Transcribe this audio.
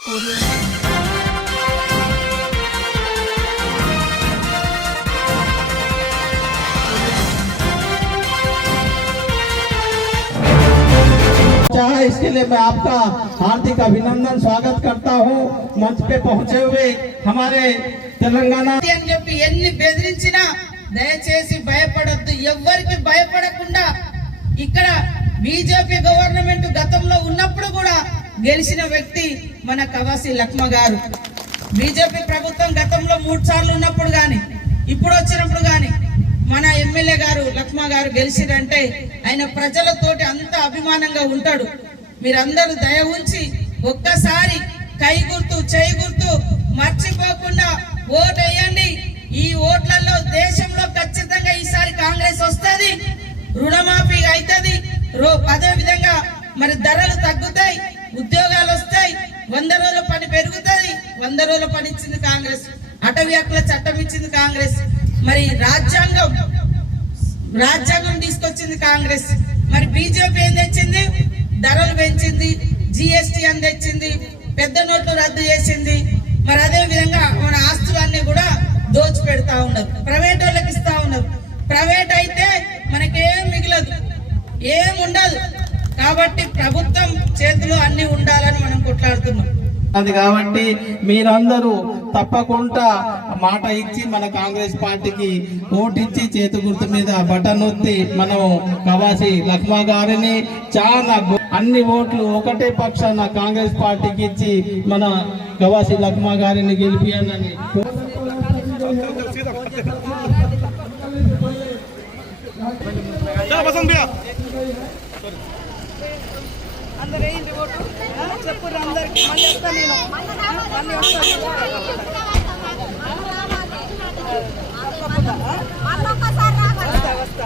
इसके लिए मैं आपका हार्दिक अभिनंदन स्वागत करता हूँ। मंच पे पहुँचे हुए हमारे తెలంగాణ అని చెప్పి ఎన్ని బెదిరించినా దయచేసి భయపడొద్దు, ఎవ్వరికి భయపడకుండా ఇక్కడ బీజేపీ గవర్నమెంట్ గతంలో ఉన్నప్పుడు కూడా గెలిచిన వ్యక్తి మన కవాసి లక్ష్మ గారు. బీజేపీ ప్రభుత్వం గతంలో 3 సార్లు ఉన్నప్పుడు గాని ఇప్పుడు వచ్చినప్పుడు గాని మన ఎమ్మెల్యే గారు లక్ష్మ గారు గెలిచిరంటే ఆయన ప్రజలతోటి అంత అభిమానంగా ఉంటాడు. మీరందరూ దయ ఉంచి ఒక్కసారి కై గుర్తు చేయి గుర్తు మర్చిపోకుండా ఓటు వేయండి. ఈ ఓట్లలో దేశంలో ఖచ్చితంగా ఈసారి కాంగ్రెస్ వస్తుంది, రుణమాఫీ అవుతుంది, అదే విధంగా మరి ధరలు తగ్గుతాయి, ఉద్యోగాలు వస్తాయి, 100 రోజుల పని పెరుగుతుంది. 100 రోజుల పని ఇచ్చింది కాంగ్రెస్, అటవీ హక్కుల చట్టం ఇచ్చింది కాంగ్రెస్, మరి రాజ్యాంగం తీసుకొచ్చింది కాంగ్రెస్. మరి బీజేపీ ఏం తెచ్చింది? ధరలు పెంచింది, జిఎస్టీ అని తెచ్చింది, పెద్ద నోట్లు రద్దు చేసింది. మరి అదే విధంగా మన ఆస్తులన్నీ కూడా దోచి పెడతా ఉన్నారు, ప్రైవేట్ వాళ్ళకి ఇస్తా ఉన్నారు. ప్రైవేట్ అయితే మనకేం మిగలదు, ఏముండదు. కాబట్టి ప్రభుత్వం చేతిలో అన్ని ఉండాలని మనం కొట్లాడుతున్నాం. అది కాబట్టి మీరందరూ తప్పకుండా మాట ఇచ్చి మన కాంగ్రెస్ పార్టీకి ఓటిచ్చి చేతి గుర్తు మీద బటన్ నొత్తి మనం కవాసి లక్ష్మ గారిని చాలా అన్ని ఓట్లు ఒకటే పక్షాన కాంగ్రెస్ పార్టీకి ఇచ్చి మన కవాసి లక్ష్మ గారిని గెలిపియాలని అందరూ ఏంటి ఓటు చెప్పుర్రు అందరికి, మళ్ళీ వస్తా నేను, మళ్ళీ వస్తా.